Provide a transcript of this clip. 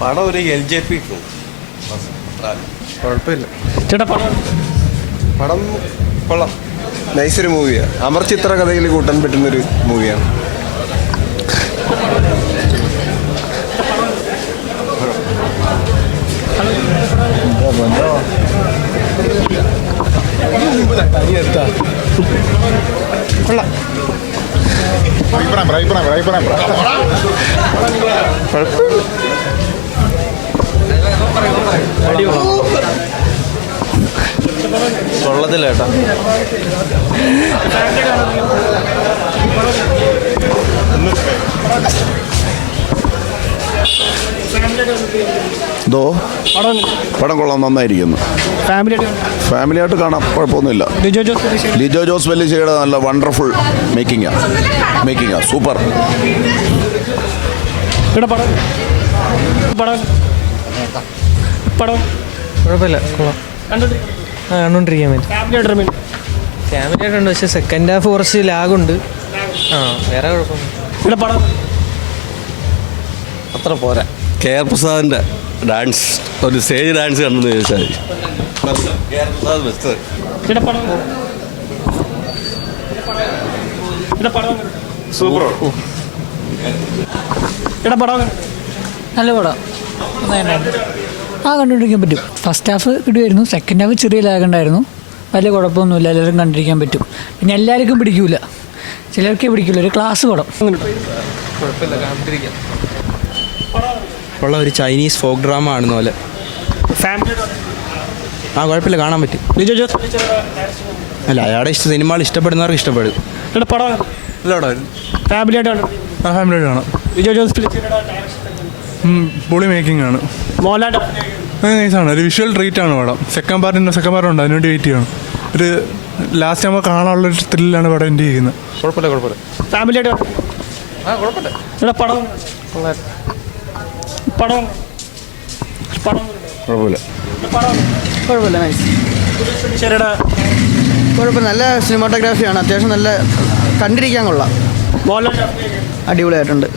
പടം ഒരു LJP കുഴപ്പമില്ല ചേട്ടാ പടം കൊള്ളാം. നൈസൊരു മൂവിയാണ്. അമർ ചിത്ര കഥയിൽ കൂട്ടാൻ പറ്റുന്നൊരു മൂവിയാണ്. കൊള്ളാം. കൊള്ളത്തില്ല ചേട്ടാ. എന്തോ പടം കൊള്ളാം, നന്നായിരിക്കുന്നു. ഫാമിലിയായിട്ട് കാണാം, കുഴപ്പമൊന്നുമില്ല. ലിജോ ജോസ് പെല്ലിശ്ശേരിയുടെ നല്ല വണ്ടർഫുൾ മേക്കിംഗാ സൂപ്പർ. കുഴപ്പമില്ല, കൊള്ളാം. കണ്ടോണ്ടിരിക്കാൻ പറ്റും. ഫാമിലിയായിട്ടുണ്ട്, പക്ഷെ സെക്കൻഡ് ഹാഫ് കുറച്ച് ലാഗുണ്ട്. വേറെ കുഴപ്പമൊന്നും അത്ര പോരാ. KR പ്രസാദിൻ്റെ ഡാൻസ്, ഒരു സ്റ്റേജ് ഡാൻസ് കണ്ടെന്ന് ചോദിച്ചാൽ KR പ്രസാദ് ബെസ്റ്റ്. നല്ല പടം കണ്ടുകൊണ്ടിരിക്കാൻ പറ്റും. ഫസ്റ്റ് ഹാഫ് ഇടുമായിരുന്നു, സെക്കൻഡ് ഹാഫ് ചെറിയ ലാഗുണ്ടായിരുന്നു. വലിയ കുഴപ്പമൊന്നുമില്ല, എല്ലാവരും കണ്ടിരിക്കാൻ പറ്റും. പിന്നെ എല്ലാവർക്കും പിടിക്കൂല, ചിലർക്കേ പിടിക്കില്ല. ഒരു ക്ലാസ് പടം. കുഴപ്പമില്ല, കണ്ടിരിക്കാം. ഉള്ള ഒരു ചൈനീസ് ഫോക്ക് ഡ്രാമ ആണെന്ന പോലെ. കുഴപ്പമില്ല, കാണാൻ പറ്റും. അല്ല, അയാളുടെ സിനിമകൾ ഇഷ്ടപ്പെടുന്നവർക്ക് ഇഷ്ടപ്പെടും. ഫാമിലിയായിട്ട് കാണാം. പൊളി മേക്കിംഗ് ആണ്. നൈസാണ്. ഒരു വിഷ്വൽ ട്രീറ്റ് ആണ് പടം. സെക്കൻഡ് പാർട്ടുണ്ട്, അതിനുവേണ്ടി വെയിറ്റ് ചെയ്യണം. ഒരു ലാസ്റ്റ് നമ്മൾ കാണാനുള്ളൊരു ത്രില്ലാണ് പടം എൻ്റെ ചെയ്യുന്നത്. കുഴപ്പമില്ല. ഫാമിലിയായിട്ട് കുഴപ്പമില്ല. നല്ല സിനിമാറ്റോഗ്രാഫിയാണ്, അത്യാവശ്യം നല്ല കണ്ടിരിക്കാൻ കൊള്ളാം. അടിപൊളിയായിട്ടുണ്ട്.